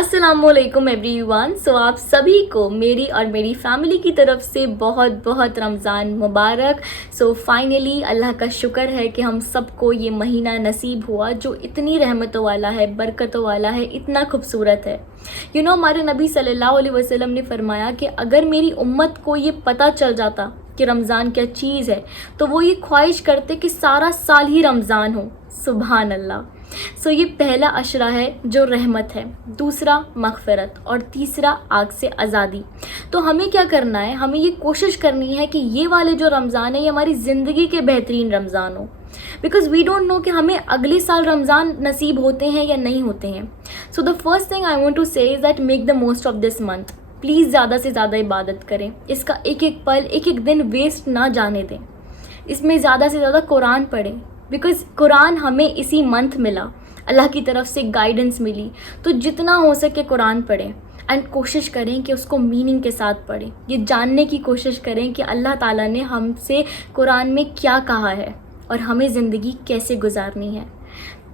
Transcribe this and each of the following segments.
अस्सलामुअलैकुम एवरीवन। सो आप सभी को मेरी और मेरी फैमिली की तरफ से बहुत बहुत रमज़ान मुबारक। सो फाइनली अल्लाह का शुक्र है कि हम सबको ये महीना नसीब हुआ जो इतनी रहमतों वाला है, बरकतों वाला है, इतना खूबसूरत है। हमारे नबी सल्लल्लाहु अलैहि वसल्लम ने फरमाया कि अगर मेरी उम्मत को ये पता चल जाता कि रमज़ान क्या चीज़ है तो वो ये ख्वाहिश करते कि सारा साल ही रमज़ान हो। सुभान अल्लाह। सो ये पहला अशरा है जो रहमत है, दूसरा मग़फ़िरत और तीसरा आग से आज़ादी। तो हमें क्या करना है, हमें ये कोशिश करनी है कि ये वाले जो रमज़ान है ये हमारी ज़िंदगी के बेहतरीन रमज़ान हो, बिकॉज वी डोंट नो कि हमें अगले साल रमज़ान नसीब होते हैं या नहीं होते हैं। So the first thing I want to say is that make the most of this month. Please ज़्यादा से ज़्यादा इबादत करें, इसका एक एक पल, एक एक दिन वेस्ट ना जाने दें। इसमें ज़्यादा से ज़्यादा कुरान पढ़ें, बिकॉज़ कुरान हमें इसी मंथ मिला, अल्लाह की तरफ से गाइडेंस मिली। तो जितना हो सके कुरान पढ़ें एंड कोशिश करें कि उसको मीनिंग के साथ पढ़ें। ये जानने की कोशिश करें कि अल्लाह ताला ने हमसे कुरान में क्या कहा है और हमें ज़िंदगी कैसे गुजारनी है।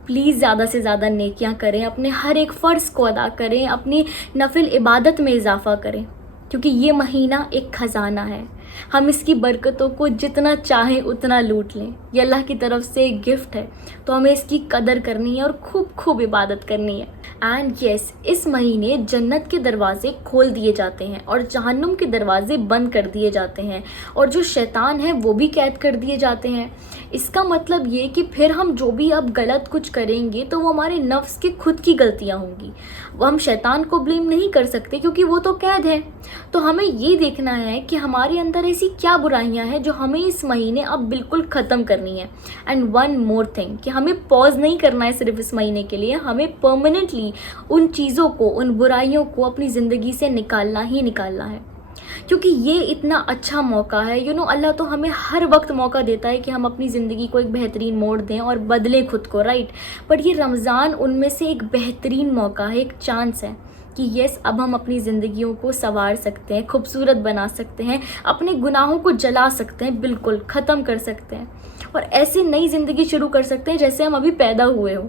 प्लीज़ ज़्यादा से ज़्यादा नेकियां करें, अपने हर एक फ़र्ज़ को अदा करें, अपनी नफिल इबादत में इजाफ़ा करें, क्योंकि ये महीना एक ख़जाना है। हम इसकी बरकतों को जितना चाहें उतना लूट लें। ये अल्लाह की तरफ से एक गिफ्ट है, तो हमें इसकी कदर करनी है और खूब खूब इबादत करनी है। एंड येस, इस महीने जन्नत के दरवाजे खोल दिए जाते हैं और जहन्नुम के दरवाजे बंद कर दिए जाते हैं और जो शैतान है वो भी कैद कर दिए जाते हैं। इसका मतलब ये कि फिर हम जो भी अब गलत कुछ करेंगे तो वो हमारे नफ्स की खुद की गलतियाँ होंगी, वो हम शैतान को ब्लेम नहीं कर सकते क्योंकि वो तो कैद है। तो हमें ये देखना है कि हमारे अंदर ऐसी क्या बुराइयां हैं जो हमें इस महीने अब बिल्कुल ख़त्म करनी है। एंड वन मोर थिंग, कि हमें पॉज नहीं करना है सिर्फ इस महीने के लिए, हमें परमानेंटली उन चीज़ों को, उन बुराइयों को अपनी ज़िंदगी से निकालना ही निकालना है, क्योंकि ये इतना अच्छा मौका है। अल्लाह तो हमें हर वक्त मौका देता है कि हम अपनी ज़िंदगी को एक बेहतरीन मोड़ दें और बदलें खुद को, राइट। बट ये रमज़ान उनमें से एक बेहतरीन मौका है, एक चांस है कि यस, अब हम अपनी ज़िंदगियों को संवार सकते हैं, खूबसूरत बना सकते हैं, अपने गुनाहों को जला सकते हैं, बिल्कुल ख़त्म कर सकते हैं और ऐसी नई ज़िंदगी शुरू कर सकते हैं जैसे हम अभी पैदा हुए हो।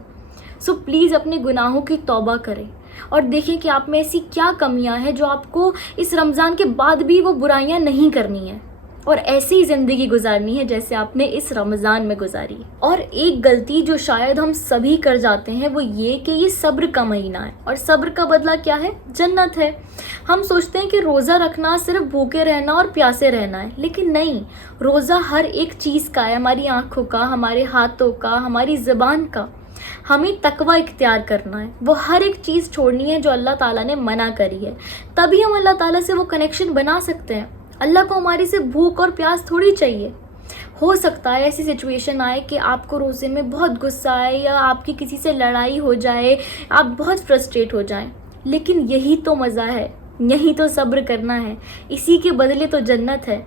सो प्लीज़ अपने गुनाहों की तौबा करें और देखें कि आप में ऐसी क्या कमियां हैं जो आपको इस रमज़ान के बाद भी वो बुराइयां नहीं करनी है और ऐसे ही ज़िंदगी गुजारनी है जैसे आपने इस रमज़ान में गुजारी। और एक गलती जो शायद हम सभी कर जाते हैं वो ये कि ये सब्र का महीना है और सब्र का बदला क्या है? जन्नत है। हम सोचते हैं कि रोज़ा रखना सिर्फ भूखे रहना और प्यासे रहना है, लेकिन नहीं, रोज़ा हर एक चीज़ का है, हमारी आँखों का, हमारे हाथों का, हमारी ज़बान का। हमें तकवा इख्तियार करना है, वो हर एक चीज़ छोड़नी है जो अल्लाह ताला ने मना करी है, तभी हम अल्लाह ताला से वो कनेक्शन बना सकते हैं। अल्लाह को हमारी से भूख और प्यास थोड़ी चाहिए। हो सकता है ऐसी सिचुएशन आए कि आपको रोज़े में बहुत गुस्सा आए या आपकी किसी से लड़ाई हो जाए, आप बहुत फ्रस्ट्रेट हो जाएं, लेकिन यही तो मज़ा है, यही तो सब्र करना है, इसी के बदले तो जन्नत है।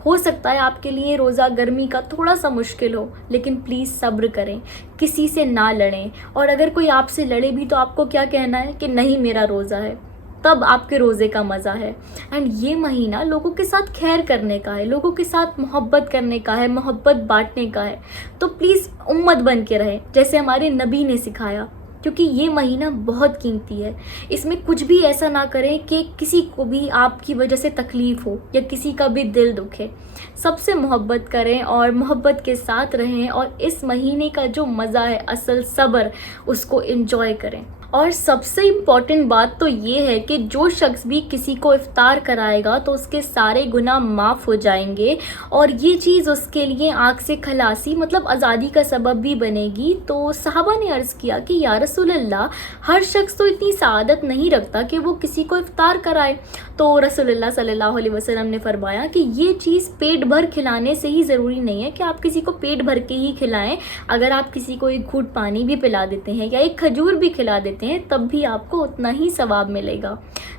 हो सकता है आपके लिए रोज़ा गर्मी का थोड़ा सा मुश्किल हो, लेकिन प्लीज़ सब्र करें, किसी से ना लड़ें। और अगर कोई आपसे लड़े भी तो आपको क्या कहना है कि नहीं, मेरा रोज़ा है, तब आपके रोज़े का मज़ा है। एंड ये महीना लोगों के साथ खैर करने का है, लोगों के साथ मोहब्बत करने का है, मोहब्बत बांटने का है। तो प्लीज़ उम्मत बन के रहें जैसे हमारे नबी ने सिखाया, क्योंकि ये महीना बहुत कीमती है। इसमें कुछ भी ऐसा ना करें कि किसी को भी आपकी वजह से तकलीफ़ हो या किसी का भी दिल दुखे। सबसे मोहब्बत करें और मोहब्बत के साथ रहें और इस महीने का जो मज़ा है, असल सब्र, उसको एंजॉय करें। और सबसे इम्पॉर्टेंट बात तो ये है कि जो शख्स भी किसी को इफ्तार कराएगा तो उसके सारे गुनाह माफ़ हो जाएंगे और ये चीज़ उसके लिए आग से खलासी मतलब आज़ादी का सबब भी बनेगी। तो सहाबा ने अर्ज़ किया कि या रसूल अल्लाह, हर शख्स तो इतनी सआदत नहीं रखता कि वो किसी को इफ्तार कराए। तो रसूलुल्लाह सल्लल्लाहु अलैहि वसल्लम ने फरमाया कि ये चीज़ पेट भर खिलाने से ही ज़रूरी नहीं है कि आप किसी को पेट भर के ही खिलाएं। अगर आप किसी को एक घूंट पानी भी पिला देते हैं या एक खजूर भी खिला देते हैं तब भी आपको उतना ही सवाब मिलेगा।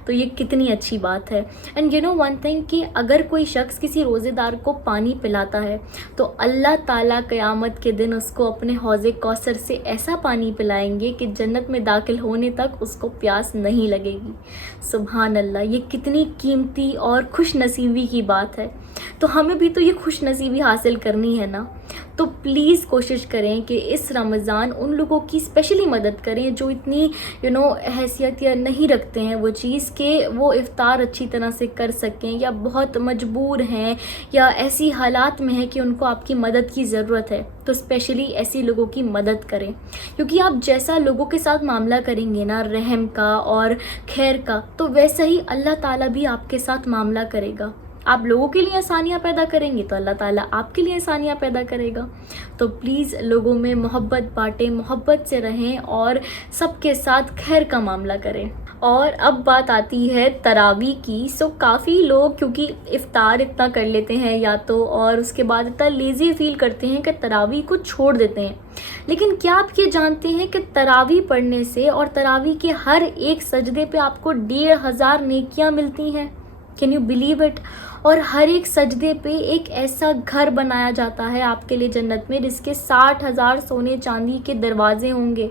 तो ये कितनी अच्छी बात है। एंड वन थिंग, कि अगर कोई शख्स किसी रोज़ेदार को पानी पिलाता है तो अल्लाह ताला क़यामत के दिन उसको अपने हौज़े कौसर से ऐसा पानी पिलाएंगे कि जन्नत में दाखिल होने तक उसको प्यास नहीं लगेगी। सुभान अल्लाह, ये कितनी कीमती और खुश नसीबी की बात है। तो हमें भी तो ये खुश नसीबी हासिल करनी है ना। तो प्लीज़ कोशिश करें कि इस रमज़ान उन लोगों की स्पेशली मदद करें जो इतनी हैसियत या नहीं रखते हैं वो चीज़ के वो इफ़्तार अच्छी तरह से कर सकें, या बहुत मजबूर हैं या ऐसी हालात में है कि उनको आपकी मदद की ज़रूरत है। तो स्पेशली ऐसी लोगों की मदद करें, क्योंकि आप जैसा लोगों के साथ मामला करेंगे ना रहम का और खैर का, तो वैसा ही अल्लाह ताला भी आपके साथ मामला करेगा। आप लोगों के लिए आसानियाँ पैदा करेंगे तो अल्लाह ताला आपके लिए आसानियाँ पैदा करेगा। तो प्लीज़ लोगों में मोहब्बत बांटें, मोहब्बत से रहें और सबके साथ खैर का मामला करें। और अब बात आती है तरावी की। सो काफ़ी लोग क्योंकि इफ़्तार इतना कर लेते हैं या तो, और उसके बाद इतना लेज़ी फील करते हैं कि तरावी को छोड़ देते हैं। लेकिन क्या आप ये जानते हैं कि तरावी पढ़ने से और तरावी के हर एक सजदे पे आपको 1500 नेकियां मिलती हैं। Can you believe it? और हर एक सजदे पे एक ऐसा घर बनाया जाता है आपके लिए जन्नत में जिसके 60,000 सोने चांदी के दरवाजे होंगे।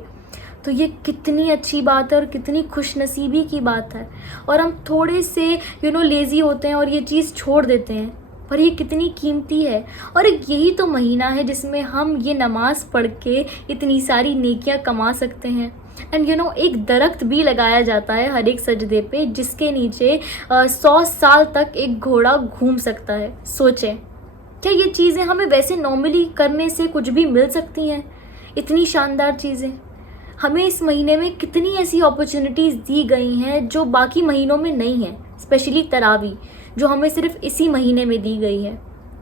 तो ये कितनी अच्छी बात है और कितनी खुशनसीबी की बात है। और हम थोड़े से लेज़ी होते हैं और ये चीज़ छोड़ देते हैं, पर ये कितनी कीमती है। और एक यही तो महीना है जिसमें हम ये नमाज पढ़ के इतनी सारी नेकियां कमा सकते हैं। एंड एक दरख्त भी लगाया जाता है हर एक सजदे पे जिसके नीचे 100 साल तक एक घोड़ा घूम सकता है। सोचें, क्या ये चीज़ें हमें वैसे नॉर्मली करने से कुछ भी मिल सकती हैं? इतनी शानदार चीज़ें हमें इस महीने में कितनी ऐसी अपॉर्चुनिटीज़ दी गई हैं जो बाकी महीनों में नहीं है, स्पेशली तरावी जो हमें सिर्फ इसी महीने में दी गई है।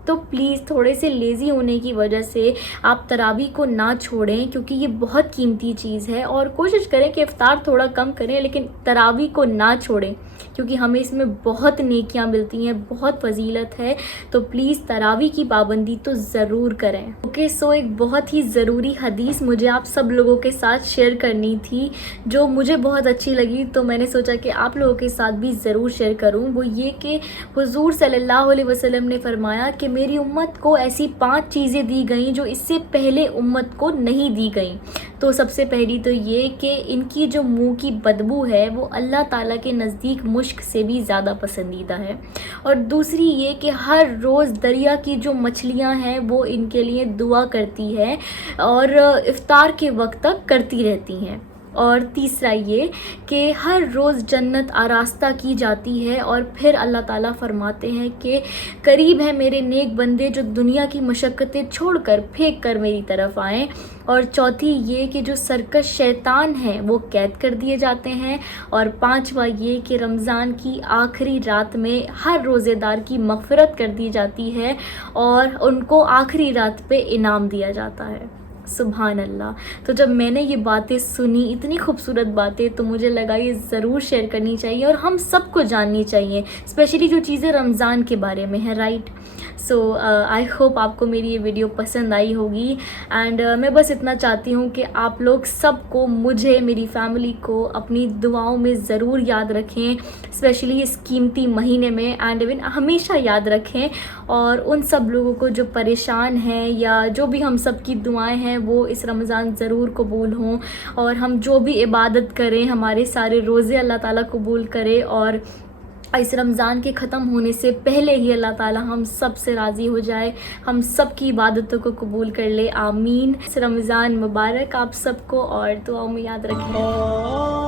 तो प्लीज़ थोड़े से लेज़ी होने की वजह से आप तरावी को ना छोड़ें, क्योंकि ये बहुत कीमती चीज़ है। और कोशिश करें कि इफ़्तार थोड़ा कम करें, लेकिन तरावी को ना छोड़ें, क्योंकि हमें इसमें बहुत नेकियां मिलती हैं, बहुत फजीलत है। तो प्लीज़ तरावी की पाबंदी तो ज़रूर करें। ओके, सो एक बहुत ही ज़रूरी हदीस मुझे आप सब लोगों के साथ शेयर करनी थी जो मुझे बहुत अच्छी लगी, तो मैंने सोचा कि आप लोगों के साथ भी ज़रूर शेयर करूं। वो ये कि हुज़ूर सल्लल्लाहु अलैहि वसल्लम ने फरमाया कि मेरी उम्मत को ऐसी 5 चीज़ें दी गई जो इससे पहले उम्मत को नहीं दी गई। तो सबसे पहली तो ये कि इनकी जो मुंह की बदबू है वो अल्लाह ताला के नज़दीक मुश्क से भी ज़्यादा पसंदीदा है। और दूसरी ये कि हर रोज़ दरिया की जो मछलियां हैं वो इनके लिए दुआ करती है और इफ़्तार के वक्त तक करती रहती हैं। और तीसरा ये कि हर रोज़ जन्नत आरास्ता की जाती है और फिर अल्लाह ताला फरमाते हैं कि करीब है मेरे नेक बंदे जो दुनिया की मशक्क़तें छोड़कर फेंक कर मेरी तरफ आएँ। और चौथी ये कि जो सरकश शैतान हैं वो कैद कर दिए जाते हैं। और पांचवा ये कि रमज़ान की आखिरी रात में हर रोज़ेदार की मग़फ़िरत कर दी जाती है और उनको आखिरी रात पे इनाम दिया जाता है। सुभान अल्लाह। तो जब मैंने ये बातें सुनी, इतनी खूबसूरत बातें, तो मुझे लगा ये ज़रूर शेयर करनी चाहिए और हम सबको जाननी चाहिए, स्पेशली जो चीज़ें रमज़ान के बारे में है, राइट। सो आई होप आपको मेरी ये वीडियो पसंद आई होगी। एंड मैं बस इतना चाहती हूँ कि आप लोग सबको, मुझे, मेरी फैमिली को अपनी दुआओं में ज़रूर याद रखें, स्पेशली इस कीमती महीने में, एंड इवन हमेशा याद रखें। और उन सब लोगों को जो परेशान हैं या जो भी हम सब की दुआएं हैं वो इस रमज़ान ज़रूर कबूल हों, और हम जो भी इबादत करें हमारे सारे रोज़े अल्लाह ताला कबूल करे, और इस रमज़ान के ख़त्म होने से पहले ही अल्लाह ताला हम सब से राज़ी हो जाए, हम सब की इबादतों को कबूल कर ले। आमीन। इस रमज़ान मुबारक आप सबको, और दुआओं में याद रखें।